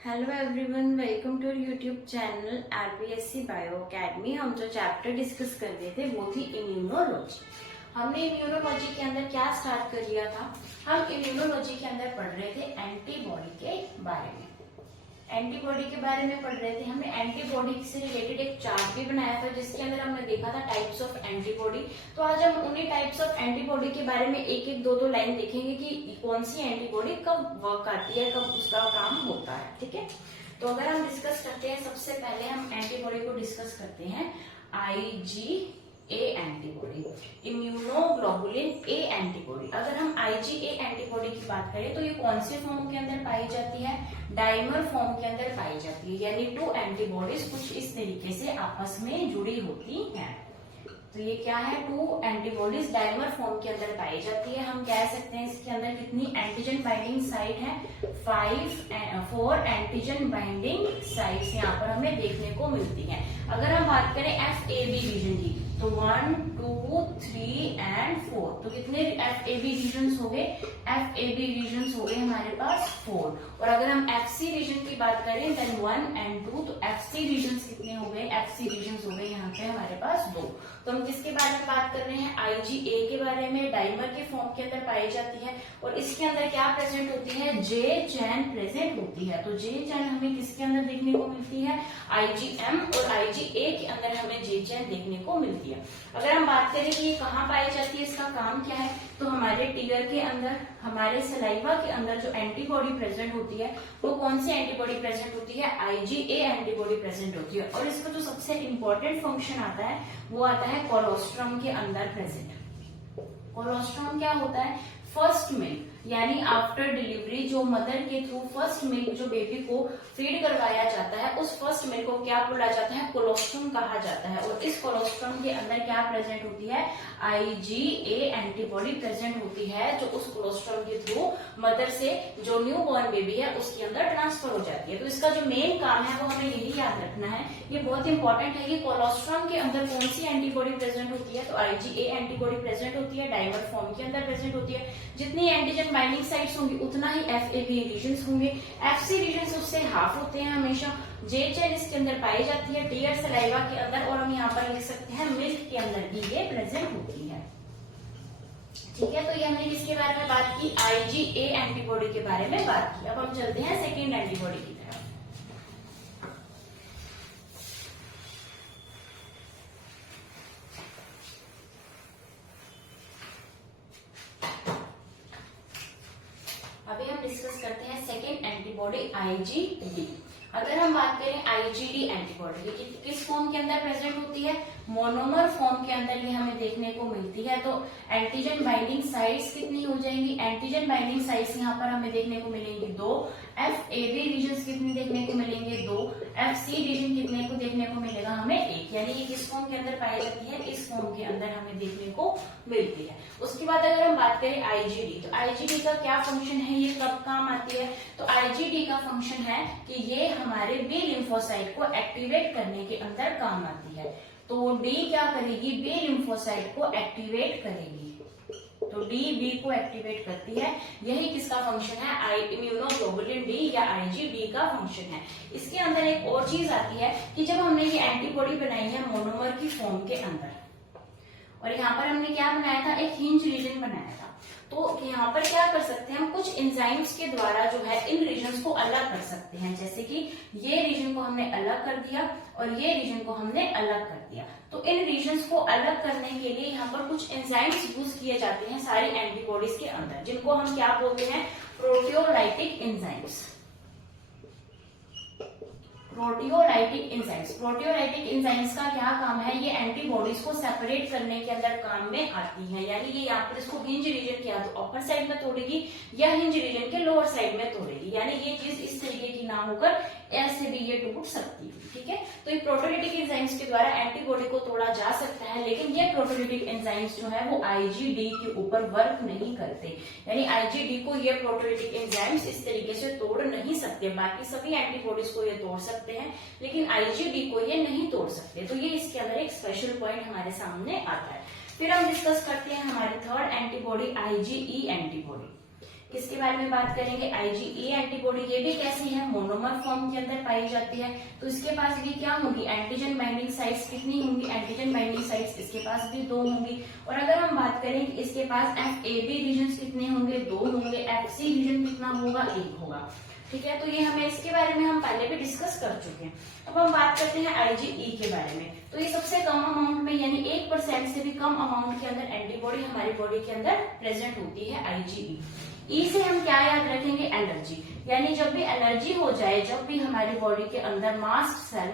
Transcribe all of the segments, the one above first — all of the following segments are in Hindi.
Hello everyone, welcome to YouTube channel RPSC bio academy. हम जो चैप्टर डिस्कस कर रहे थे वो थी इम्यूनोलॉजी। हमने इम्यूनोलॉजी के अंदर क्या स्टार्ट कर लिया था? हम इम्यूनोलॉजी के अंदर पढ़ रहे थे एंटीबॉडी के बारे में। एंटीबॉडी के बारे में पढ़ रहे थे। हमने एंटीबॉडी से रिलेटेड एक चार्ट भी बनाया था जिसके अंदर हमने देखा था टाइप्स ऑफ एंटीबॉडी। तो आज हम उन्हीं टाइप्स ऑफ एंटीबॉडी के बारे में एक एक दो लाइन देखेंगे कि कौन सी एंटीबॉडी कब वर्क आती है, कब उसका काम होता है। ठीक है, तो अगर हम डिस्कस करते हैं, सबसे पहले हम एंटीबॉडी को डिस्कस करते हैं। IgA antibody, immunoglobulin A antibody. अगर हम IgA एंटीबॉडी की बात करें तो ये कौन से फॉर्म के अंदर पाई जाती है? डाइमर फॉर्म के अंदर पाई जाती है, यानी टू एंटीबॉडीज कुछ इस तरीके से आपस में जुड़ी होती हैं। तो ये क्या है? टू एंटीबॉडीज डाइमर फॉर्म के अंदर पाई जाती है। हम कह सकते हैं इसके अंदर कितनी एंटीजन बाइंडिंग साइट है? 4 एंटीजन बाइंडिंग साइट्स यहाँ पर हमें देखने को मिलती है। अगर हम बात करें FAB रीजन की तो 1, 2, 3 एंड 4, तो कितने FAB रीजन्स हो गए? FAB रीजन्स हो गए हमारे पास 4। और अगर हम FC रीजन की बात करें देन 1 एंड 2, तो FC रीजन्स कितने हो गए? FC रीजन्स हो गए यहाँ पे हमारे पास 2। तो हम किसके बारे में बात कर रहे हैं? IgA के बारे में। डाइमर के फॉर्म के अंदर पाई जाती है और इसके अंदर क्या प्रेजेंट होती है? J चैन प्रेजेंट होती है। तो J चैन हमें किसके अंदर देखने को मिलती है? IgM और IgA के अंदर हमें J चैन देखने को मिलती है। अगर हम बात करें कि ये कहाँ पाई जाती है, इसका काम क्या है, तो हमारे टीयर के अंदर, हमारे सलाइवा के अंदर जो एंटीबॉडी प्रेजेंट होती है वो कौन सी एंटीबॉडी प्रेजेंट होती है? IgA एंटीबॉडी प्रेजेंट होती है। और इसका जो सबसे इंपॉर्टेंट फंक्शन आता है वो आता है कोलोस्ट्रम के अंदर प्रेजेंट। कोलोस्ट्रम क्या होता है? फर्स्ट मिल्क, यानी आफ्टर डिलीवरी जो मदर के थ्रू फर्स्ट मिल्क जो बेबी को फीड करवाया जाता है, उस फर्स्ट मिल्क को क्या बोला जाता है? कोलोस्ट्रम कहा जाता है। और इस कोलोस्ट्रम के अंदर क्या प्रेजेंट होती है? IgA एंटीबॉडी प्रेजेंट होती है, जो उस कोलोस्ट्रम के थ्रू मदर से जो न्यू बॉर्न बेबी है उसके अंदर ट्रांसफर हो जाती है। तो इसका जो मेन काम है वो हमें यही याद रखना है, ये बहुत इंपॉर्टेंट है कि कोलोस्ट्रम के अंदर कौन सी एंटीबॉडी प्रेजेंट होती है। तो IgA एंटीबॉडी प्रेजेंट होती है, डाइमर फॉर्म के अंदर प्रेजेंट होती है। जितनी एंटीजन बाइंडिंग साइट्स होंगी उतना ही FAB रीजन्स होंगे। FC रीजन्स उससे हाफ होते हैं हमेशा। J चैन इसके अंदर पाई जाती है टीयर सलाइवा के अंदर, और हम यहाँ पर लिख सकते हैं मिल्क के अंदर भी ये प्रेजेंट होती है। ठीक है, तो ये हमने किसके बारे में बात की? IgA एंटीबॉडी के बारे में बात की। अब हम चलते हैं सेकेंड एंटीबॉडी की तरफ। अभी हम डिस्कस करते हैं सेकेंड एंटीबॉडी IgD। अगर हम बात करें IgD एंटीबॉडी की किस फॉर्म के अंदर प्रेजेंट होती है? मोनोमर फॉर्म के अंदर ये हमें देखने को मिलती है। तो एंटीजन बाइंडिंग साइट्स कितनी हो जाएंगी? एंटीजन बाइंडिंग साइट्स यहाँ पर हमें देखने को मिलेंगी 2। FAB रीजन कितनी देखने को मिलेंगे? 2। FC रीजन कितने को देखने को मिलेगा? हमें 1। यानी ये किस फॉर्म के अंदर पाई जाती है? इस फॉर्म के अंदर हमें देखने को मिलती है। उसके बाद अगर हम बात करें IgD, तो IgD का क्या फंक्शन है, ये कब काम आती है? तो IgD का फंक्शन है कि ये हमारे बी लिम्फोसाइट को एक्टिवेट करने के अंदर काम आती है। तो D क्या करेगी? बी लिम्फोसाइट को एक्टिवेट करेगी। तो D B को एक्टिवेट करती है। यही किसका फंक्शन है? इम्यूनोग्लोबुलिन D या IgD का फंक्शन है। इसके अंदर एक और चीज आती है कि जब हमने ये एंटीबॉडी बनाई है मोनोमर की फॉर्म के अंदर, और यहाँ पर हमने क्या बनाया था? एक हिंज रीजन बनाया था। तो यहाँ पर क्या कर सकते हैं हम? कुछ एंजाइम्स के द्वारा जो है इन रीजन्स को अलग कर सकते हैं। जैसे कि ये रीजन को हमने अलग कर दिया और ये रीजन को हमने अलग कर दिया। तो इन रीजन्स को अलग करने के लिए यहाँ पर कुछ एंजाइम्स यूज किए जाते हैं सारी एंटीबॉडीज के अंदर, जिनको हम क्या बोलते हैं? Proteolytic enzymes. Proteolytic enzymes. Proteolytic enzymes का क्या काम है? ये एंटीबॉडीज को सेपरेट करने के अंदर काम में आती है। यानी ये यहाँ पर इसको हिंज रीजन के या तो अपर साइड में तोड़ेगी या हिंज रीजन के लोअर साइड में तोड़ेगी। यानी ये चीज इस तरीके की ना होकर ऐसे भी ये टूट सकती है। ठीक है, तो ये प्रोटियोलाइटिक एंजाइम्स के द्वारा एंटीबॉडी को तोड़ा जा सकता है, लेकिन ये प्रोटियोलाइटिक एंजाइम्स जो है वो IgD के ऊपर वर्क नहीं करते। यानी IgD को ये प्रोटियोलाइटिक एंजाइम्स इस तरीके से तोड़ नहीं सकते। बाकी सभी एंटीबॉडीज को ये तोड़ सकते हैं, लेकिन IgD को ये नहीं तोड़ सकते। तो ये इसके अंदर एक स्पेशल पॉइंट हमारे सामने आता है। फिर हम डिस्कस करते हैं हमारी थर्ड एंटीबॉडी IgE एंटीबॉडी। किसके बारे में बात करेंगे, आईजीई एंटीबॉडी। ये भी कैसी है, मोनोमर फॉर्म के अंदर पाई जाती है। तो इसके पास भी क्या होंगी, एंटीजन बाइंडिंग साइट्स कितनी होंगी, एंटीजन बाइंडिंग साइट्स इसके पास भी 2 होंगी। और अगर हम बात करें कि इसके पास एफएबी रीजन कितने होंगे, 2 होंगे, एफसी रीजन कितना होगा, 1 होगा। ठीक है, तो ये हमें इसके बारे में हम पहले भी डिस्कस कर चुके हैं। अब हम बात करते हैं आईजीई के बारे में। तो ये सबसे कम अमाउंट में यानी 1% से भी कम अमाउंट के अंदर एंटीबॉडी हमारी बॉडी के अंदर प्रेजेंट होती है आईजीई। ई से हम क्या याद रखेंगे, एलर्जी, यानी जब भी एलर्जी हो जाए, जब भी हमारी बॉडी के अंदर मास्ट सेल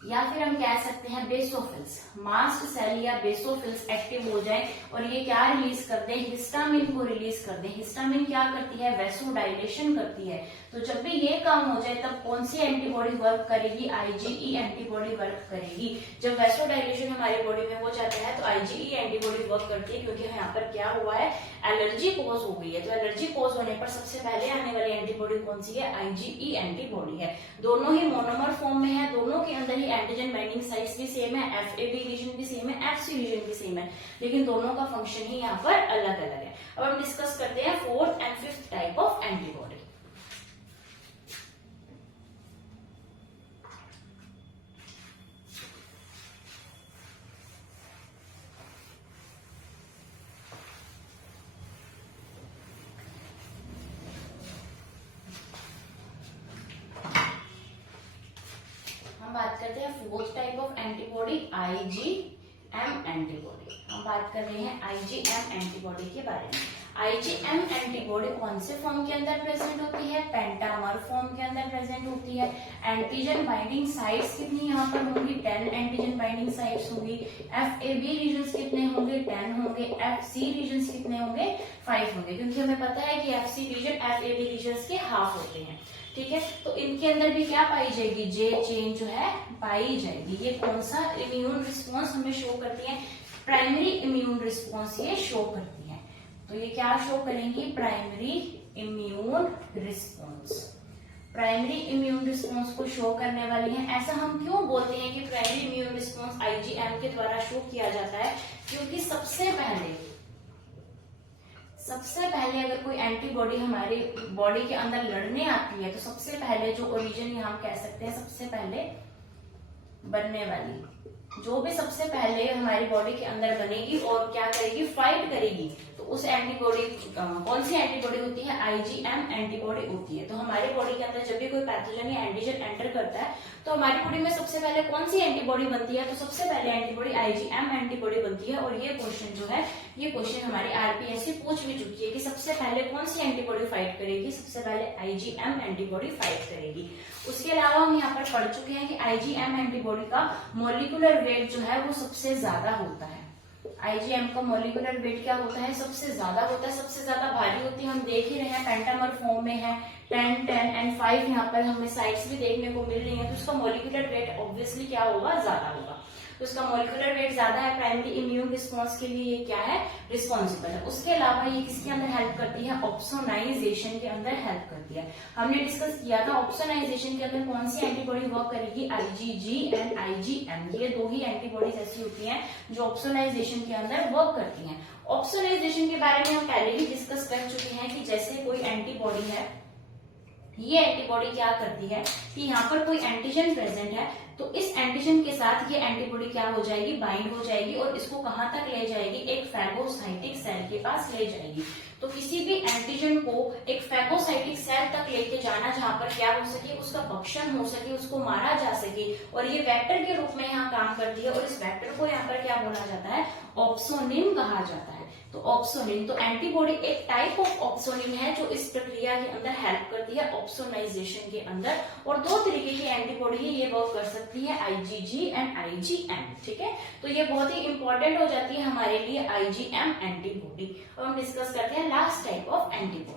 या फिर हम कह सकते हैं बेसोफिल्स, मास्ट सेल या बेसोफिल्स एक्टिव हो जाए और ये क्या रिलीज कर दें, हिस्टामिन को रिलीज कर दें। हिस्टामिन क्या करती है, वैसोडाइलेशन करती है। तो जब भी ये काम हो जाए तब कौन सी एंटीबॉडी वर्क करेगी, आईजीई एंटीबॉडी वर्क करेगी। जब वैसोडाइलेशन हमारी बॉडी में हो जाता है तो आईजीई एंटीबॉडी वर्क करती है, क्योंकि यहाँ पर क्या हुआ है, एलर्जी कॉज हो गई है। तो एलर्जी कॉज होने पर सबसे पहले आने वाली एंटीबॉडी कौन सी है, आईजीई एंटीबॉडी है। दोनों ही मोनोमर फॉर्म में है, दोनों के अंदर ही एंटीजन बाइंडिंग साइट्स भी सेम है, एफएबी रीजन भी सेम है, एफसी रीजन भी सेम है, लेकिन दोनों का फंक्शन ही यहाँ पर अलग अलग है। अब हम डिस्कस करते हैं 4th and 5th type of antibody. बात करते हैं 4th type of antibody, IgM antibody. हम बात कर रहे हैं आईजीएम एंटीबॉडी के बारे में। आईजीएम एंटीबॉडी कौन से फॉर्म के अंदर प्रेजेंट होती है, पेंटामर फॉर्म के अंदर प्रेजेंट होती है। एंटीजन बाइंडिंग साइट्स कितनी यहाँ पर होंगी, 10 एंटीजन बाइंडिंग साइट्स होंगी। एफएबी रीजन्स कितने होंगे, 10 होंगे। एफसी रीजन्स कितने होंगे, 5 होंगे, क्योंकि हमें पता है कि एफसी रीजन एफएबी रीजन्स के हाफ होते हैं। ठीक है, तो इनके अंदर भी क्या पाई जाएगी, जे चेन जो है पाई जाएगी। ये कौन सा इम्यून रिस्पॉन्स हमें शो करती है, प्राइमरी इम्यून रिस्पॉन्स ये शो करती है। तो ये क्या शो करेंगी, primary immune response. Primary immune response को शो करने वाली है। ऐसा हम क्यों बोलते हैं कि प्राइमरी इम्यून रिस्पॉन्स आईजीएम के द्वारा शो किया जाता है, क्योंकि सबसे पहले अगर कोई एंटीबॉडी हमारी बॉडी के अंदर लड़ने आती है तो सबसे पहले जो ओरिजिन हम कह सकते हैं, सबसे पहले बनने वाली, जो भी सबसे पहले हमारी बॉडी के अंदर बनेगी और क्या करेगी, फाइट करेगी, तो उस एंटीबॉडी कौन सी एंटीबॉडी होती है, आईजीएम एंटीबॉडी होती है। तो हमारी बॉडी के अंदर जब भी कोई पैथोजन या एंटीजन एंटर करता है तो हमारी बॉडी में सबसे पहले कौन सी एंटीबॉडी बनती है, तो सबसे पहले एंटीबॉडी आईजीएम एंटीबॉडी बनती है। और ये क्वेश्चन जो है, ये क्वेश्चन हमारी आरपीएससी पूछ भी चुकी है कि सबसे पहले कौन सी एंटीबॉडी फाइट करेगी, सबसे पहले आईजीएम एंटीबॉडी फाइट करेगी। उसके अलावा हम यहाँ पर पढ़ चुके हैं कि आईजीएम एंटीबॉडी का मॉलिक्यूलर वेट जो है वो सबसे ज्यादा होता है। आईजीएम का मॉलिक्यूलर वेट क्या होता है, सबसे ज्यादा होता है, सबसे ज्यादा भारी होती है। हम देख ही रहे हैं पेंटामर फॉर्म में है, 10, 10 एंड 5 यहाँ पर हमें साइड्स भी देखने को मिल रही है। तो उसका मॉलिक्यूलर वेट ऑब्वियसली क्या होगा, ज्यादा होगा। तो उसका मॉलिक्यूलर वेट ज्यादा है, प्राइमरी इम्यून रिस्पॉन्स के लिए ये क्या है, रिस्पॉन्सिबल है। उसके अलावा ये किसके अंदर हेल्प करती है, ऑप्सोनाइजेशन के अंदर हेल्प करती है। हमने डिस्कस किया था ऑप्सोनाइजेशन के अंदर कौन सी एंटीबॉडी वर्क करेगी, आईजीजी एंड आईजीएम। ये 2 ही एंटीबॉडीज ऐसी होती हैं जो ऑप्सोनाइजेशन के अंदर वर्क करती हैं। ऑप्सोनाइजेशन के बारे में हम पहले ही डिस्कस कर चुके हैं कि जैसे कोई एंटीबॉडी है, ये एंटीबॉडी क्या करती है कि यहाँ पर कोई एंटीजन प्रेजेंट है तो इस एंटीजन के साथ ये एंटीबॉडी क्या हो जाएगी, बाइंड हो जाएगी और इसको कहां तक ले जाएगी, एक फैगोसाइटिक सेल के पास ले जाएगी। तो किसी भी एंटीजन को एक फैगोसाइटिक सेल तक लेके जाना जहां पर क्या हो सके, उसका भक्षण हो सके, उसको मारा जा सके, और ये वेक्टर के रूप में यहाँ काम करती है। और इस वेक्टर को यहाँ पर क्या बोला जाता है, ऑप्सोनिन कहा जाता है। तो ऑप्सोनिन, तो एंटीबॉडी एक टाइप ऑफ ऑप्सोनिन है जो इस प्रक्रिया के अंदर हेल्प करती है ऑप्सोनाइजेशन के अंदर। और 2 तरीके की एंटीबॉडी है, ये वर्क कर सकती है, आईजीजी एंड आईजीएम। ठीक है, तो ये बहुत ही इंपॉर्टेंट हो जाती है हमारे लिए आईजीएम एंटीबॉडी। और हम डिस्कस करते हैं लास्ट टाइप ऑफ एंटीबॉडी।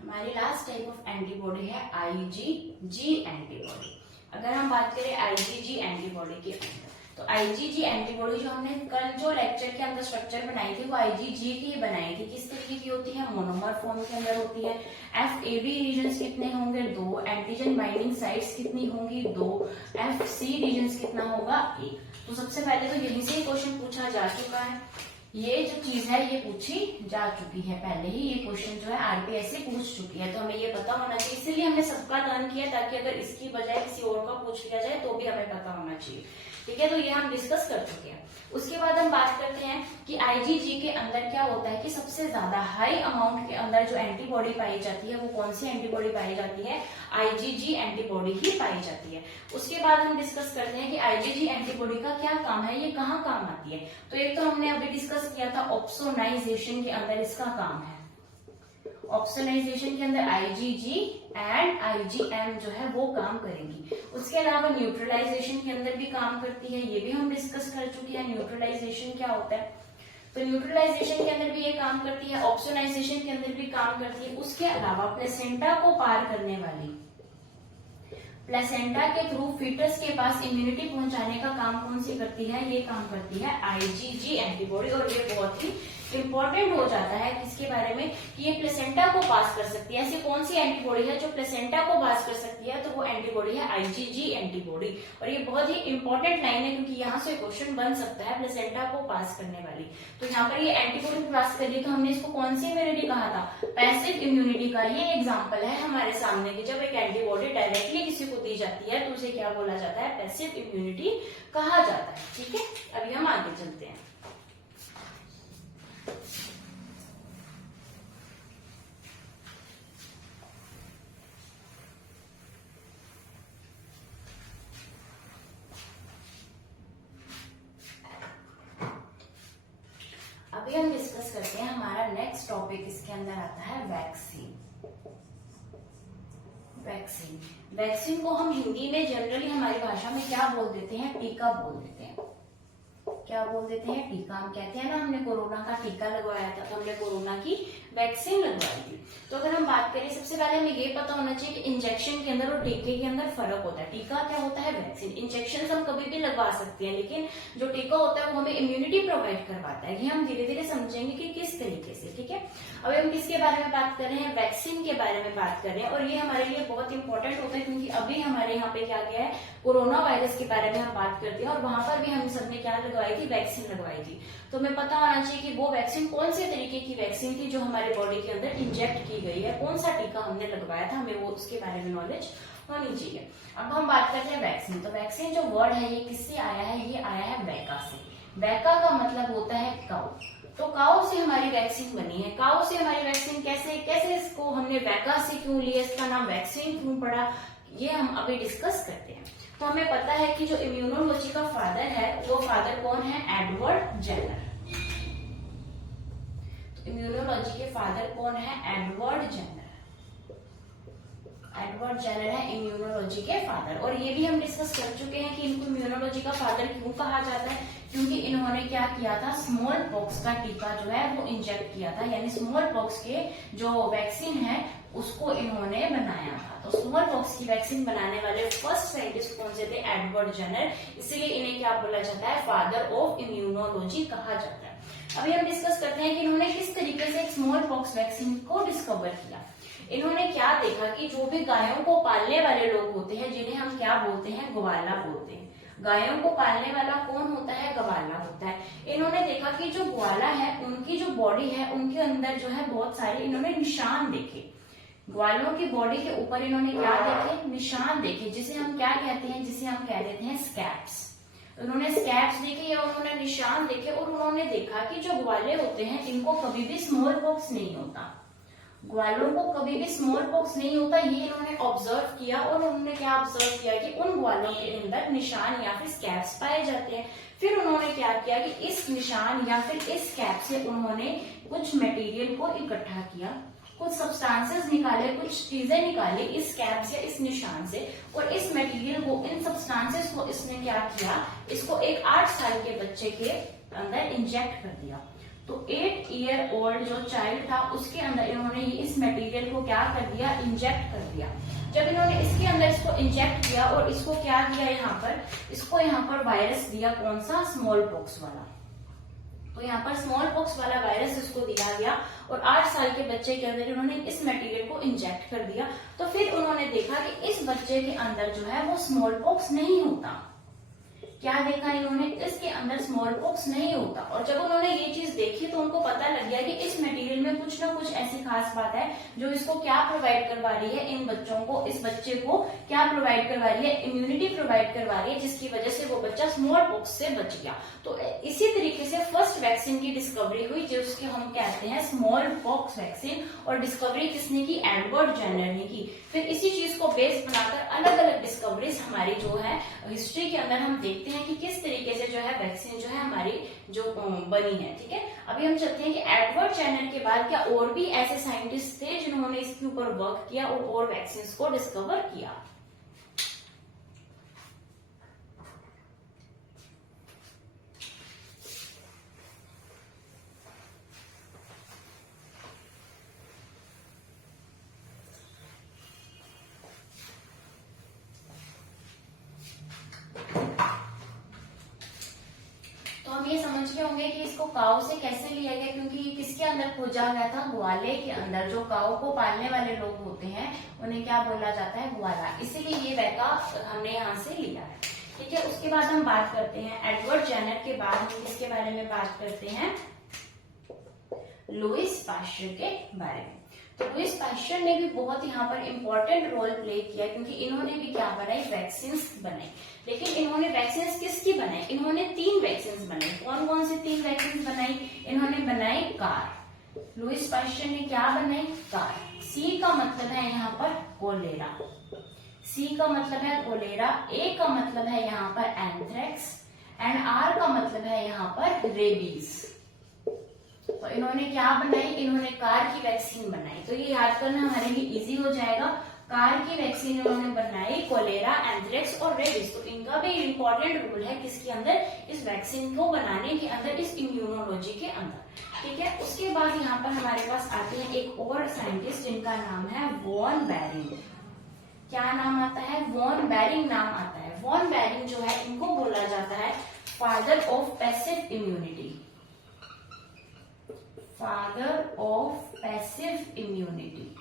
हमारी लास्ट टाइप ऑफ एंटीबॉडी है आईजीजी एंटीबॉडी। अगर हम बात करें आईजीजी एंटीबॉडी के अंदर तो आईजीजी एंटीबॉडी जो हमने कल जो लेक्चर के अंदर स्ट्रक्चर बनाई थी वो आईजीजी की ही बनाई थी। किस तरीके की होती है? मोनोमर फॉर्म के अंदर होती है। एफएबी रीजन्स कितने होंगे? 2। एंटीजन बाइंडिंग साइट्स कितनी होंगी? 2। एफसी रीजन्स कितना होगा? 1। तो सबसे पहले तो यहीं से ही क्वेश्चन पूछा जा चुका है। ये जो चीज है ये पूछी जा चुकी है, पहले ही ये क्वेश्चन जो है आरपीएससी पूछ चुकी है, तो हमें ये पता होना चाहिए। इसीलिए हमने सबका लर्न किया ताकि अगर इसकी बजाय किसी और का पूछ लिया जाए तो भी हमें पता होना चाहिए। ठीक है, तो ये हम डिस्कस कर चुके हैं। उसके बाद हम बात करते हैं कि आईजीजी के अंदर क्या होता है कि सबसे ज्यादा हाई अमाउंट के अंदर जो एंटीबॉडी पाई जाती है वो कौन सी एंटीबॉडी पाई जाती है? आईजीजी एंटीबॉडी ही पाई जाती है। उसके बाद हम डिस्कस करते हैं कि आईजीजी एंटीबॉडी का क्या काम है, ये कहाँ काम आती है। तो एक तो हमने अभी डिस्कस किया था ऑप्सोनाइजेशन के अंदर इसका काम है। ऑप्सोनाइजेशन के अंदर आईजीजी एंड आईजीएम जो है वो काम करेंगी। उसके अलावा न्यूट्रलाइजेशन के अंदर भी काम करती है, ये भी हम डिस्कस कर चुके हैं। न्यूट्रलाइजेशन क्या होता है? तो न्यूट्रलाइजेशन के अंदर भी ये काम करती है, ऑप्सोनाइजेशन के अंदर भी काम करती है। उसके अलावा प्लेसेंटा को पार करने वाली, प्लेसेंटा के थ्रू फीटस के पास इम्यूनिटी पहुंचाने का काम कौन सी करती है? ये काम करती है आईजीजी एंटीबॉडी। और ये बहुत ही इंपॉर्टेंट हो जाता है किसके बारे में कि ये प्लेसेंटा को पास कर सकती है। ऐसी कौन सी एंटीबॉडी है जो प्लेसेंटा को पास कर सकती है? तो वो एंटीबॉडी है आईजीजी एंटीबॉडी। और ये बहुत ही इंपॉर्टेंट लाइन है क्योंकि यहाँ से क्वेश्चन बन सकता है प्लेसेंटा को पास करने वाली। तो यहाँ पर ये एंटीबॉडी पास कर ली, तो हमने इसको कौन सी इम्यूनिटी कहा था? पैसिव इम्यूनिटी का ये एग्जाम्पल है हमारे सामने की जब एक एंटीबॉडी डायरेक्टली किसी को दी जाती है तो उसे क्या बोला जाता है? पैसिव इम्यूनिटी कहा जाता है। ठीक है, अभी हम आगे चलते हैं। अभी हम डिस्कस करते हैं हमारा नेक्स्ट टॉपिक, इसके अंदर आता है वैक्सीन। वैक्सीन, वैक्सीन को हम हिंदी में जनरली हमारी भाषा में क्या बोल देते हैं? टीका बोल देते हैं। क्या बोल देते हैं? टीका। हम कहते हैं ना हमने कोरोना का टीका लगवाया था, तो हमने कोरोना की वैक्सीन लगवाई थी। तो अगर हम बात करें, सबसे पहले हमें ये पता होना चाहिए कि इंजेक्शन के अंदर और टीके के अंदर फर्क होता है। टीका क्या होता है? वैक्सीन। इंजेक्शन हम कभी भी लगवा सकते हैं, लेकिन जो टीका होता है वो हमें इम्यूनिटी प्रोवाइड करवाता है। ये हम धीरे धीरे समझेंगे कि किस तरीके से। ठीक है, अभी हम किसके बारे में बात कर रहे हैं? वैक्सीन के बारे में बात कर रहे हैं। और ये हमारे लिए बहुत इंपॉर्टेंट होता है क्योंकि अभी हमारे यहाँ पे क्या गया है? कोरोना वायरस के बारे में हम बात करते हैं और वहां पर भी हम सबने क्या लगवाई थी? वैक्सीन लगवाई थी। तो हमें पता होना चाहिए कि वो वैक्सीन कौन से तरीके की वैक्सीन थी जो हमारे बॉडी के अंदर इंजेक्ट की गई है, कौन सा टीका हमने लगवाया था, हमें वो उसके बारे में नॉलेज होनी चाहिए। अब हम बात करते हैं वैक्सीन। तो वैक्सीन जो वर्ड है ये किससे आया है? ये आया है वैका से। वैका का मतलब होता है काउ। तो काउ से हमारी वैक्सीन बनी है। काउ से हमारी वैक्सीन कैसे इसको हमने वैका से क्यों लिया, इसका नाम वैक्सीन क्यों पड़ा, ये हम अभी डिस्कस करते हैं। तो हमें पता है कि जो इम्यूनोलॉजी का फादर है वो फादर कौन है? Edward Jenner. तो इम्यूनोलॉजी के फादर कौन है? Edward Jenner. एडवर्ड जेनर है इम्यूनोलॉजी के फादर। और ये भी हम डिस्कस कर चुके हैं कि इनको इम्यूनोलॉजी का फादर क्यों कहा जाता है, क्योंकि इन्होंने क्या किया था? स्मॉल पॉक्स का टीका जो है वो इंजेक्ट किया था, यानी स्मॉल पॉक्स के जो वैक्सीन है उसको इन्होंने बनाया था। तो स्मॉल पॉक्स की वैक्सीन बनाने वाले फर्स्ट साइंटिस्ट कौन से थे? Edward Jenner. इसीलिए इन्हें क्या बोला जाता है? फादर ऑफ इम्यूनोलॉजी कहा जाता है। अभी हम डिस्कस करते हैं कि इन्होंने किस तरीके से स्मॉल पॉक्स वैक्सीन को डिस्कवर किया। इन्होंने क्या देखा कि जो भी गायों को पालने वाले लोग होते हैं, जिन्हें हम क्या बोलते हैं? ग्वाला बोलते हैं। गायों को पालने वाला कौन होता है? ग्वाला होता है। इन्होंने देखा कि जो ग्वाला है उनकी जो बॉडी है उनके अंदर जो है बहुत सारे इन्होंने निशान देखे। ग्वालों की बॉडी के ऊपर इन्होंने क्या देखे? निशान देखे, जिसे हम क्या कहते हैं? जिसे हम कह देते हैं स्कैब्स। उन्होंने स्कैब्स देखे या उन्होंने निशान देखे और उन्होंने देखा कि जो ग्वाले होते हैं इनको कभी भी स्मॉल पॉक्स नहीं होता। ग्वालों को कभी भी स्मॉल पॉक्स नहीं होता, ये इन्होंने ऑब्जर्व किया। और उन्होंने क्या ऑब्जर्व किया कि उन ग्वालों के अंदर निशान या फिर स्कैब्स पाए जाते हैं। फिर उन्होंने क्या किया कि इस निशान या फिर इस स्कैब से उन्होंने कुछ मटेरियल को इकट्ठा किया, कुछ सब्सटेंसेस निकाले, कुछ चीजें निकाली इस स्कैब या इस निशान से। और इस मटेरियल को, इन सब्सटेंसेस को इसने क्या किया? इसको एक 8 साल के बच्चे के अंदर इंजेक्ट कर दिया। तो 8 ईयर ओल्ड जो चाइल्ड था उसके अंदर इन्होंने इस मटेरियल को क्या कर दिया, इंजेक्ट कर दिया। जब इन्होंने इसके अंदर इसको इंजेक्ट किया और इसको क्या दिया, यहाँ पर इसको यहाँ पर वायरस दिया, कौन सा, स्मॉल पॉक्स वाला। तो यहाँ पर स्मॉल पॉक्स वाला वायरस इसको दिया गया और 8 साल के बच्चे के अंदर इन्होंने इस मटेरियल को इंजेक्ट कर दिया। तो फिर उन्होंने देखा कि इस बच्चे के अंदर जो है वो स्मॉल पॉक्स नहीं होता। क्या देखा इन्होंने, इसके अंदर स्मॉल पॉक्स नहीं होता। और जब उन्होंने ये चीज देखी तो उनको पता लग गया कि इस मटेरियल में कुछ ना कुछ ऐसी खास बात है जो इसको क्या प्रोवाइड करवा रही है, इन बच्चों को, इस बच्चे को क्या प्रोवाइड करवा रही है, इम्यूनिटी प्रोवाइड करवा रही है, जिसकी वजह से वो बच्चा स्मॉल पॉक्स से बच गया। तो इसी तरीके से फर्स्ट वैक्सीन की डिस्कवरी हुई जिसके हम कहते हैं स्मॉल पॉक्स वैक्सीन। और डिस्कवरी किसने की, एडवर्ड जेनर ने की। फिर इसी चीज को बेस बनाकर अलग अलग डिस्कवरीज हमारी जो है हिस्ट्री के अंदर हम देखते हैं कि किस तरीके से जो है वैक्सीन जो है हमारी जो बनी है। ठीक है, अभी हम चलते हैं कि एडवर्ड जेनर के बाद क्या और भी ऐसे साइंटिस्ट थे जिन्होंने इसके ऊपर वर्क किया और वैक्सीन को डिस्कवर किया। ये समझ गए होंगे कि इसको काऊ से कैसे लिया गया, क्योंकि ये किसके अंदर खोजा गया था, ग्वाले के अंदर। जो काऊ को पालने वाले लोग होते हैं उन्हें क्या बोला जाता है, ग्वाला। इसीलिए ये वैका हमने यहाँ से लिया है। ठीक है, उसके बाद हम बात करते हैं एडवर्ड जेनर के बाद हम किसके बारे में बात करते हैं, लुईस पाश्चर के बारे में। तो लुईस पाश्चर ने भी बहुत यहाँ पर इंपॉर्टेंट रोल प्ले किया, क्योंकि इन्होंने भी क्या बनाई, वैक्सीन बनाई। लेकिन इन्होंने वैक्सीन किसकी बनाई, इन्होंने 3 वैक्सीन बनाई। कौन कौन सी 3 वैक्सीन बनाई, इन्होंने बनाई कार। लुईस पाश्चर ने क्या बनाई, कार। सी का मतलब है यहाँ पर कोलेरा, सी का मतलब है कोलेरा, ए का मतलब है यहाँ पर एंथ्रेक्स एंड आर का मतलब है यहाँ पर रेबीज। तो इन्होंने क्या बनाई, इन्होंने कार की वैक्सीन बनाई। तो ये याद करना हमारे लिए इजी हो जाएगा। कार की वैक्सीन इन्होंने बनाई, कोलेरा, एंथ्रेक्स और रेबीज। तो इनका भी इंपॉर्टेंट रोल है किसके अंदर, इस वैक्सीन को बनाने के अंदर, इस इम्यूनोलॉजी के अंदर। ठीक है, उसके बाद यहाँ पर हमारे पास आते हैं एक और साइंटिस्ट जिनका नाम है वॉन बेरिंग। क्या नाम आता है, वॉन बेरिंग नाम आता है। वॉन बेरिंग जो है इनको बोला जाता है father of passive immunity, father of passive immunity,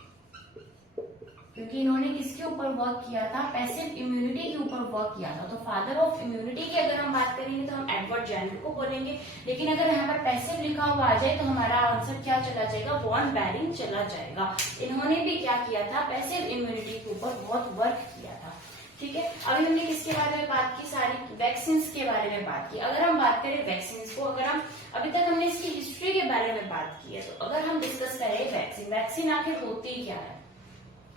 क्योंकि इन्होंने किसके ऊपर वर्क किया था, पैसिव इम्यूनिटी के ऊपर वर्क किया था। तो फादर ऑफ इम्यूनिटी की अगर हम बात करेंगे तो हम एडवर्ड जेनर को बोलेंगे, लेकिन अगर यहाँ पर पैसिव लिखा हुआ आ जाए तो हमारा आंसर क्या चला जाएगा, वॉन बेरिंग चला जाएगा। इन्होंने भी क्या किया था, पैसिव इम्यूनिटी के ऊपर बहुत वर्क किया था। ठीक है, अभी हमने किसके बारे में बात की, सारी वैक्सीन के बारे में बात की। अगर हम बात करें वैक्सीन को, अगर हम अभी तक हमने इसकी हिस्ट्री के बारे में बात की है, तो अगर हम डिस्कस करें वैक्सीन, वैक्सीन आखिर होती क्या है,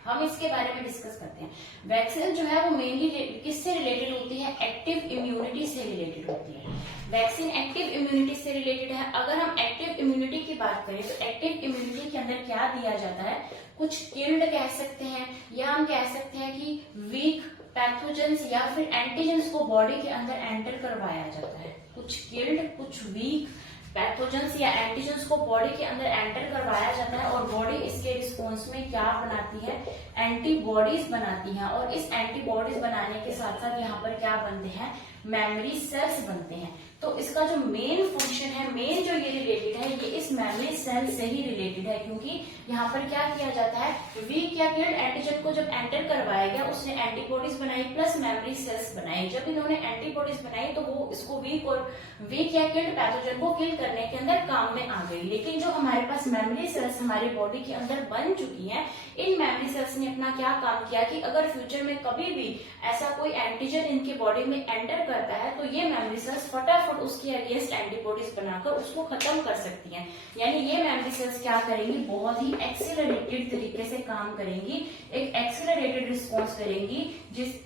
हम इसके बारे में डिस्कस करते हैं। वैक्सीन जो है वो मेनली किससे रिलेटेड होती है, एक्टिव इम्यूनिटी से रिलेटेड होती है। वैक्सीन एक्टिव इम्यूनिटी से रिलेटेड है। अगर हम एक्टिव इम्यूनिटी की बात करें तो एक्टिव इम्यूनिटी के अंदर क्या दिया जाता है, कुछ किल्ड कह सकते हैं, या हम कह सकते हैं कि वीक पैथोजेंस या फिर एंटीजेंस को बॉडी के अंदर एंटर करवाया जाता है। कुछ किल्ड, कुछ वीक पैथोजेंस या एंटीजेंस को बॉडी के अंदर एंटर करवाया जाता है और बॉडी इसके रिस्पॉन्स में क्या बनाती है, एंटीबॉडीज बनाती है। और इस एंटीबॉडीज बनाने के साथ साथ यहाँ पर क्या बनते हैं, मेमोरी सेल्स बनते हैं। तो इसका जो मेन फंक्शन है, मेन जो ये रिलेटेड है, ये इस मेमोरी सेल से ही रिलेटेड है, क्योंकि यहाँ पर क्या किया जाता है, वीक या किल्ड एंटीजन को जब एंटर करवाया गया उसने एंटीबॉडीज बनाई प्लस मेमोरी सेल्स बनाई। जब इन्होंने एंटीबॉडीज बनाई तो वो इसको वीक या किल्ड पैथोजन को किल करने के अंदर काम में आ गई। लेकिन जो हमारे पास मेमोरी सेल्स हमारी बॉडी के अंदर बन चुकी है, इन मेमोरी सेल्स ने अपना क्या काम किया कि अगर फ्यूचर में कभी भी ऐसा कोई एंटीजन इनकी बॉडी में एंटर करता है तो ये मेमोरी सेल्स फटाफट उसके अगेंस्ट एंटीबॉडीज बनाकर उसको खत्म कर सकती हैं। यानी ये मेमोरी सेल्स क्या करेंगी, बहुत ही एक्सीलरेटेड तरीके से काम करेंगी, एक एक्सीलरेटेड रिस्पॉन्स करेंगी,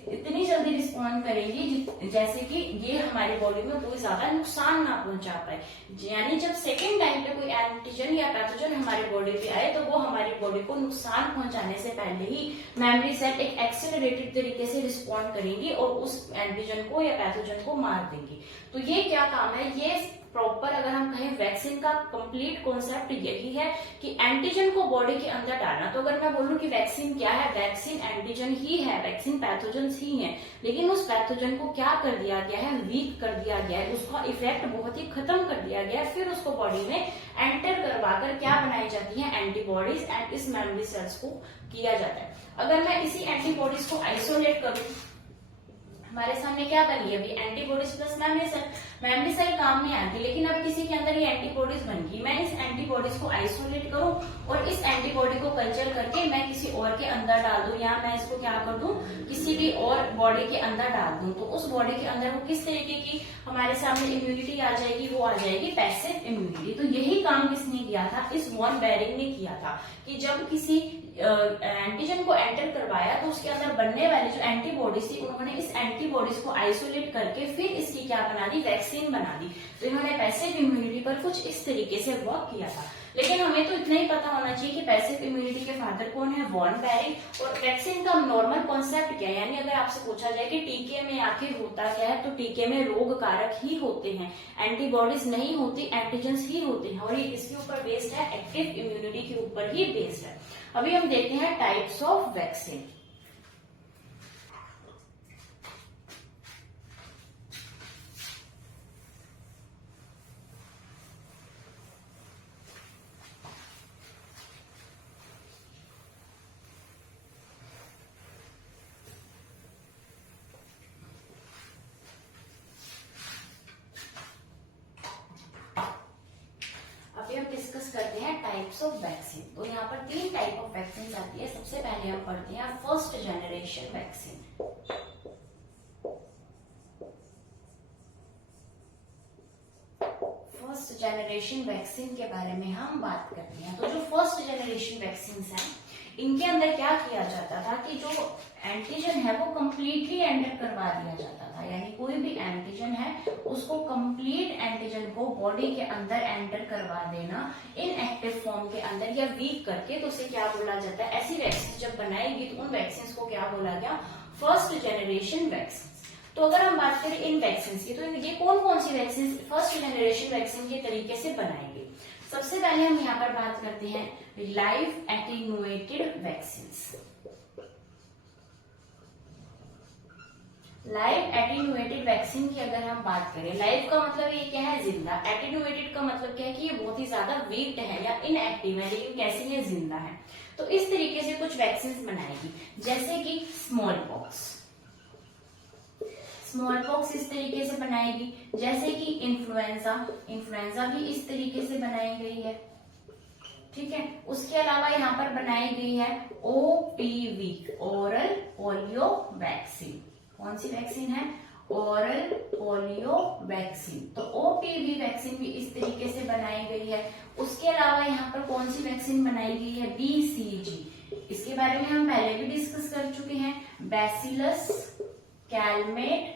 इतनी जल्दी रिस्पॉन्ड करेंगी जैसे कि ये हमारी बॉडी में कोई ज्यादा नुकसान ना पहुंचा पाए। यानी जब सेकेंड टाइम पे कोई एंटीजन या पैथोजन हमारी बॉडी पे आए तो वो हमारी बॉडी को नुकसान पहुंचाने से पहले ही मेमोरी सेल एक एक्सीलरेटेड तरीके से रिस्पॉन्ड करेंगी और उस एंटीजन को या पैथोजन को मार देंगी। तो ये क्या काम है, ये प्रॉपर अगर हम कहें वैक्सीन का कंप्लीट कॉन्सेप्ट यही है कि एंटीजन को बॉडी के अंदर डालना। तो अगर मैं बोलूं कि वैक्सीन क्या है, वैक्सीन एंटीजन ही है, वैक्सीन पैथोजन ही है, लेकिन उस पैथोजन को क्या कर दिया गया है, वीक कर दिया गया है, उसका इफेक्ट बहुत ही खत्म कर दिया गया है, फिर उसको बॉडी में एंटर करवाकर क्या बनाई जाती है, एंटीबॉडीज, एंड इस मेमोरी सेल्स को किया जाता है। अगर मैं इसी एंटीबॉडीज को आइसोलेट करूं, हमारे सामने क्या बनी है अभी, antibodies plus memory cell. Memory cell काम में आती, लेकिन अब किसी के अंदर ये एंटीबॉडीज बन गई, मैं इस एंटीबॉडीज को आइसोलेट करूं और इस एंटीबॉडी को कल्चर करके मैं किसी और के अंदर डाल दूं, या मैं इसको क्या कर दूं, किसी भी और बॉडी के अंदर डाल दूं, तो उस बॉडी के अंदर वो किस तरीके की हमारे सामने इम्यूनिटी आ जाएगी, वो आ जाएगी पैसिव इम्यूनिटी। तो यही काम किसने किया था, इस वॉन बेरिंग ने किया था, कि जब किसी एंटीजन को एंटर करवाया तो उसके अंदर बनने वाली जो एंटीबॉडीज थी, उन्होंने इस एंटीबॉडीज को आइसोलेट करके फिर इसकी क्या बना दी, वैक्सीन बना दी। तो इन्होंने पैसिव इम्यूनिटी पर कुछ इस तरीके से वर्क किया था। लेकिन हमें तो इतना ही पता होना चाहिए कि पैसिव इम्यूनिटी के फादर कौन है, वॉन बेरिंग। और वैक्सीन का नॉर्मल कॉन्सेप्ट क्या है, यानी अगर आपसे पूछा जाए कि टीके में आखिर होता क्या है, तो टीके में रोग कारक ही होते हैं, एंटीबॉडीज नहीं होती, एंटीजेंस ही होते हैं, और ये किसके ऊपर बेस्ड है, एक्टिव इम्यूनिटी के ऊपर ही बेस्ड है। अभी हम देखते हैं टाइप्स ऑफ वैक्सीन। अभी हम डिस्कस करते हैं टाइप्स ऑफ वैक्सीन। तो यहाँ पर 3 टाइप ऑफ वैक्सीन आती है। सबसे पहले हम पढ़ते हैं first generation vaccine. First generation vaccine के बारे में हम बात करते हैं। तो जो फर्स्ट जनरेशन वैक्सीन हैं, इनके अंदर क्या किया जाता था कि जो एंटीजन है वो कंप्लीटली एंटर करवा दिया जाता था, यानी कोई भी एंटीजन है उसको कंप्लीट एंटीजन को बॉडी के अंदर एंटर करवा देना इनएक्टिव फॉर्म के अंदर या वीक करके, तो उसे क्या बोला जाता है, ऐसी वैक्सीन जब बनाएगी तो उन वैक्सीन को क्या बोला गया, फर्स्ट जनरेशन वैक्सीन। तो अगर हम बात करें इन वैक्सीन की, तो ये कौन कौन सी वैक्सीन फर्स्ट जनरेशन वैक्सीन के तरीके से बनाएंगे। सबसे पहले हम यहाँ पर बात करते हैं live attenuated vaccine. Live attenuated vaccine की अगर हम बात करें, लाइव का मतलब ये क्या है, जिंदा। एटीन्यूएटेड का मतलब क्या है कि ये बहुत ही ज्यादा वीक है या इनएक्टिव है, लेकिन कैसे ये जिंदा है। तो इस तरीके से कुछ वैक्सीन बनाएगी, जैसे कि स्मॉल पॉक्स। स्मॉल पॉक्स इस तरीके से बनाएगी, जैसे कि इन्फ्लुएंजा। इन्फ्लुएंजा भी इस तरीके से बनाई गई है, ठीक है। उसके अलावा यहाँ पर बनाई गई है ओपीवी, ओरल पोलियो वैक्सीन। कौन सी वैक्सीन है, ओरल पोलियो वैक्सीन। तो ओपीवी वैक्सीन भी इस तरीके से बनाई गई है। उसके अलावा यहाँ पर कौन सी वैक्सीन बनाई गई है, बीसीजी। इसके बारे में हम पहले भी डिस्कस कर चुके हैं, bacillus Calmette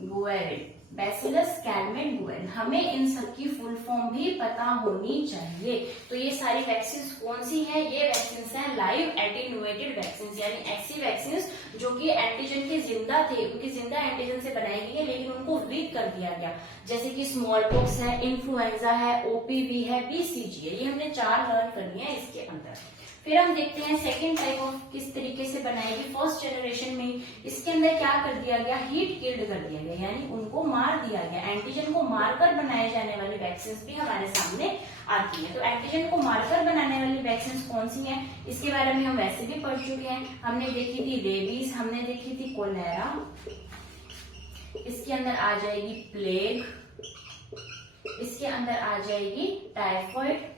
Guerin. Bacillus Calmette Guerin, हमें इन सब की फुल फॉर्म भी पता होनी चाहिए। तो ये सारी वैक्सीन कौन सी है, ये वैक्सीन है लाइव एटीन्यूएटेड वैक्सीन, यानी ऐसी वैक्सीन जो कि एंटीजन के जिंदा थे, उनकी जिंदा एंटीजन से बनाई गई है, लेकिन उनको वीक कर दिया गया, जैसे कि स्मॉल पॉक्स है, इन्फ्लुएंजा है, ओपीवी है, बीसीजी है। ये हमने 4 लर्न करनी है इसके अंदर। फिर हम देखते हैं सेकेंड टाइप ऑफ किस तरीके से बनाएगी फर्स्ट जनरेशन में। इसके अंदर क्या कर दिया गया, हीट किल्ड कर दिया गया, यानी उनको मार दिया गया। एंटीजन को मारकर बनाए जाने वाली वैक्सीन भी हमारे सामने आती है। तो एंटीजन को मारकर बनाने वाली वैक्सीन कौन सी है, इसके बारे में हम वैसे भी पढ़ चुके हैं। हमने देखी थी रेबीज, हमने देखी थी कोलेरा, इसके अंदर आ जाएगी प्लेग, इसके अंदर आ जाएगी टाइफॉइड।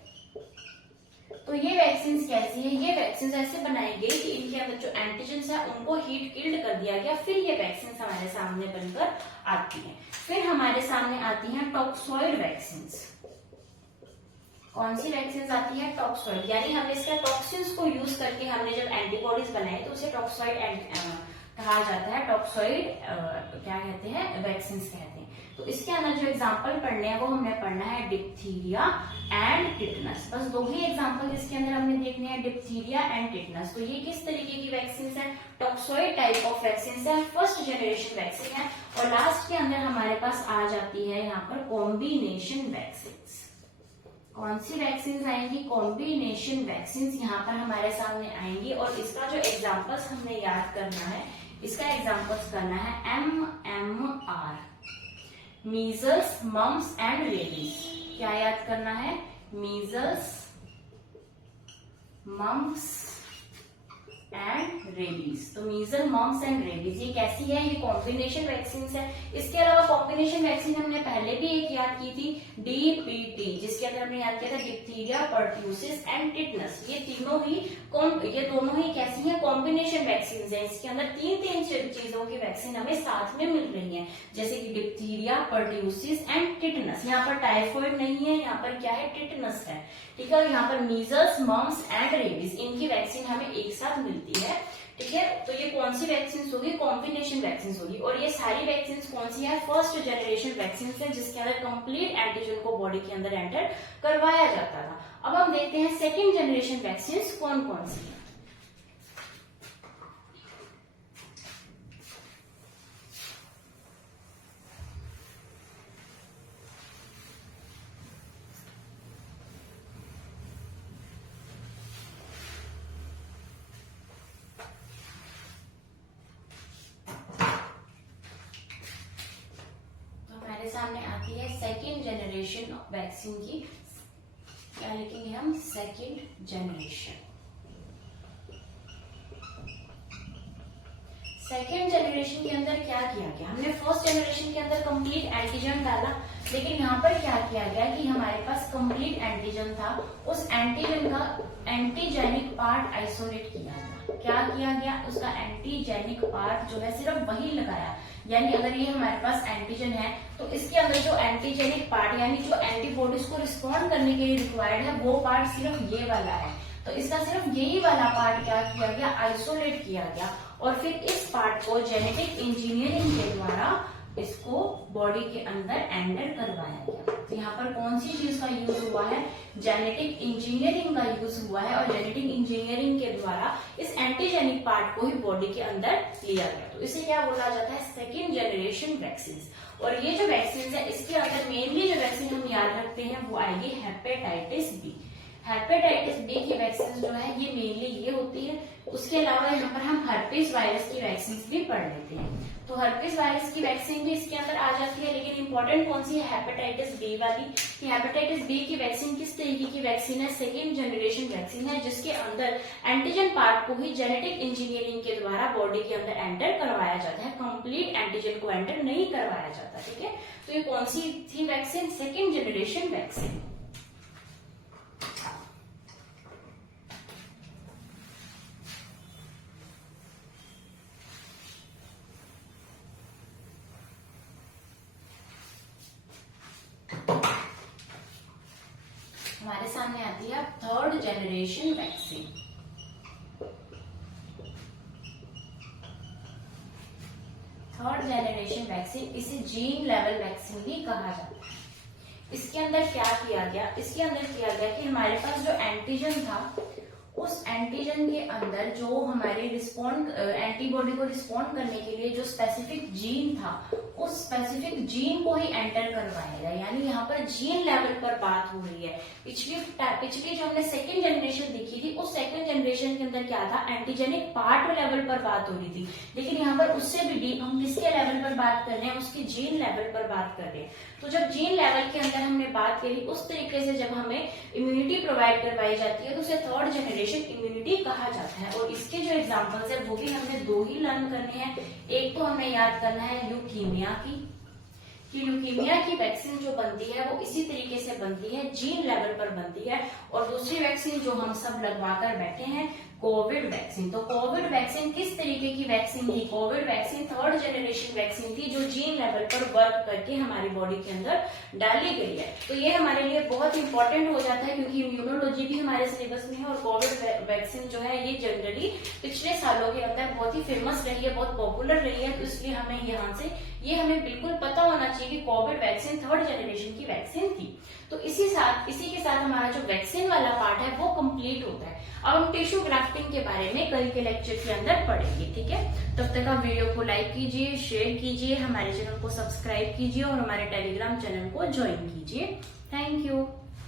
तो ये वैक्सीन कैसी है, ये वैक्सीन ऐसे बनाई गई कि इनके अंदर जो एंटीजन है उनको हीट किल्ड कर दिया गया, फिर ये वैक्सीन हमारे सामने बनकर आती है। फिर हमारे सामने आती हैं टॉक्सॉइड वैक्सीन। कौन सी वैक्सीन आती है, टॉक्सॉइड, यानी हमने इसका टॉक्सिन्स को यूज करके हमने जब एंटीबॉडीज बनाए तो उसे टॉक्सॉइड कहा जाता है। टॉक्सॉइड क्या कहते हैं, वैक्सीन कहते हैं। तो इसके अंदर जो एग्जाम्पल पढ़ने हैं वो हमने पढ़ना है डिप्थीरिया एंड टिटनस। बस दो ही एग्जाम्पल इसके अंदर हमने देखने हैं, डिप्थीरिया एंड टिटनस। तो ये किस तरीके की वैक्सीन है, टॉक्सोइड टाइप ऑफ वैक्सीन है, फर्स्ट जनरेशन वैक्सीन है। और लास्ट के अंदर हमारे पास आ जाती है यहाँ पर कॉम्बिनेशन वैक्सीन। कौन सी वैक्सीन आएंगी, कॉम्बिनेशन वैक्सीन यहाँ पर हमारे सामने आएंगी। और इसका जो एग्जाम्पल्स हमने याद करना है, इसका एग्जाम्पल्स करना है MMR, measles, mumps and rabies. क्या याद करना है, मीजल्स, मम्स एंड रेबीज। तो मीजल, मम्स एंड रेबीज ये कैसी है, ये कॉम्बिनेशन वैक्सीन है। इसके अलावा कॉम्बिनेशन वैक्सीन हमने पहले भी एक याद की थी, DPT, जिसके अंदर हमने याद किया था डिप्थीरिया, पर्ट्यूसिस एंड टिटनस। ये दोनों ही कैसी है, कॉम्बिनेशन वैक्सीन है। इसके अंदर तीन चीजों की वैक्सीन हमें साथ में मिल रही है, जैसे कि डिप्थीरिया, पर्ट्यूसिस एंड टिटनस। यहाँ पर टाइफॉइड नहीं है, यहाँ पर क्या है, टिटनस है। ठीक है, और यहाँ पर मीजल्स, मम्स एंड रेबीज, इनकी वैक्सीन हमें एक साथ मिलती है। ठीक है, तो ये कौन सी वैक्सीन होगी, कॉम्बिनेशन वैक्सीन होगी। और ये सारी वैक्सीन कौन सी है, फर्स्ट जनरेशन वैक्सीन है, जिसके अंदर कंप्लीट एंटीजन को बॉडी के अंदर एंटर करवाया जाता था। अब हम देखते हैं सेकेंड जनरेशन वैक्सीन कौन कौन सी है। सामने आती है सेकेंड जनरेशन वैक्सीन की। क्या लिखेंगे हम, सेकेंड जनरेशन। सेकेंड जनरेशन के अंदर क्या किया गया, हमने फर्स्ट जनरेशन के अंदर कंप्लीट एंटीजन डाला, लेकिन यहाँ पर क्या किया गया कि हमारे पास कंप्लीट एंटीजन था, उस एंटीजन का एंटीजेनिक पार्ट आइसोलेट किया गया। क्या किया गया, उसका एंटीजेनिक पार्ट जो है सिर्फ वही लगाया। यानी अगर ये हमारे पास एंटीजन है तो इसके अंदर जो एंटीजेनिक पार्ट यानी जो एंटीबॉडीज को रिस्पॉन्ड करने के लिए रिक्वायर्ड है वो पार्ट सिर्फ ये वाला है। तो इसका सिर्फ यही वाला पार्ट क्या किया गया, आइसोलेट किया गया। और फिर इस पार्ट को जेनेटिक इंजीनियरिंग के द्वारा इसको बॉडी के अंदर एंटर करवाया गया। तो यहाँ पर कौन सी चीज का यूज हुआ है, जेनेटिक इंजीनियरिंग का यूज हुआ है। और जेनेटिक इंजीनियरिंग के द्वारा इस एंटीजेनिक पार्ट को ही बॉडी के अंदर लिया गया। तो इसे क्या बोला जाता है, सेकेंड जनरेशन वैक्सीन। और ये जो वैक्सीन है इसके अंदर मेनली जो वैक्सीन हम याद रखते हैं वो आएगी हेपेटाइटिस बी। हेपेटाइटिस बी की वैक्सीन जो है ये मेनली ये होती है। उसके अलावा यहाँ पर हम हर्पीस वायरस की वैक्सीन भी पढ़ लेते हैं। तो हर्पीस वायरस की वैक्सीन भी इसके अंदर आ जाती है, लेकिन इंपॉर्टेंट कौन सी है, हेपेटाइटिस बी वाली। कि हेपेटाइटिस बी की वैक्सीन किस तरीके की वैक्सीन है, सेकेंड जनरेशन वैक्सीन है, जिसके अंदर एंटीजन पार्ट को ही जेनेटिक इंजीनियरिंग के द्वारा बॉडी के अंदर एंटर करवाया जाता है, कंप्लीट एंटीजन को एंटर नहीं करवाया जाता। ठीक है, तो ये कौन सी थी वैक्सीन, सेकेंड जनरेशन वैक्सीन। हमारे सामने आती है third generation vaccine. Third generation vaccine, इसे जीन लेवल वैक्सीन भी कहा जाता है। इसके अंदर क्या किया गया, इसके अंदर किया गया कि हमारे पास जो एंटीजन था उस एंटीजन के अंदर जो हमारे रिस्पॉन्ड एंटीबॉडी को रिस्पॉन्ड करने के लिए जो स्पेसिफिक जीन था उस स्पेसिफिक जीन को ही एंटर करवाया गया। यानी यहाँ पर जीन लेवल पर बात हो रही है। पिछली जो हमने सेकेंड जनरेशन देखी थी उस सेकेंड जनरेशन के अंदर क्या था, एंटीजेनिक पार्ट लेवल पर बात हो रही थी, लेकिन यहाँ पर उससे भी डीप हम किसके लेवल पर बात कर रहे हैं, उसकी जीन लेवल पर बात कर रहे हैं। तो जब जीन लेवल के अंदर हमने बात करी उस तरीके से जब हमें इम्यूनिटी प्रोवाइड करवाई जाती है तो उसे थर्ड जनरेशन इम्यूनिटी कहा जाता है। और इसके जो एग्जांपल्स है वो भी हमने दो ही लर्न करने हैं। एक तो हमें याद करना है ल्यूकीमिया की, कि ल्यूकीमिया की वैक्सीन जो बनती है वो इसी तरीके से बनती है, जीन लेवल पर बनती है। और दूसरी वैक्सीन जो हम सब लगवा कर बैठे हैं कोविड वैक्सीन। तो कोविड वैक्सीन किस तरीके की वैक्सीन थी? Covid vaccine 3rd generation vaccine थी जो जीन लेवल पर वर्क करके हमारी बॉडी के अंदर डाली गई है। तो ये हमारे लिए बहुत इंपॉर्टेंट हो जाता है क्योंकि इम्यूनोलॉजी भी हमारे सिलेबस में है और कोविड वैक्सीन जो है ये जनरली पिछले सालों के अंदर बहुत ही फेमस रही है, बहुत पॉपुलर रही है। तो इसलिए हमें यहाँ से ये हमें बिल्कुल पता होना चाहिए कि कोविड वैक्सीन 3rd जनरेशन की वैक्सीन थी। तो इसी के साथ हमारा जो वैक्सीन वाला पार्ट है वो कंप्लीट होता है। अब हम टिश्यू ग्राफ्टिंग के बारे में कल के लेक्चर के अंदर पढ़ेंगे, ठीक है। तब तक आप वीडियो को लाइक कीजिए, शेयर कीजिए, हमारे चैनल को सब्सक्राइब कीजिए और हमारे टेलीग्राम चैनल को ज्वाइन कीजिए। Thank you.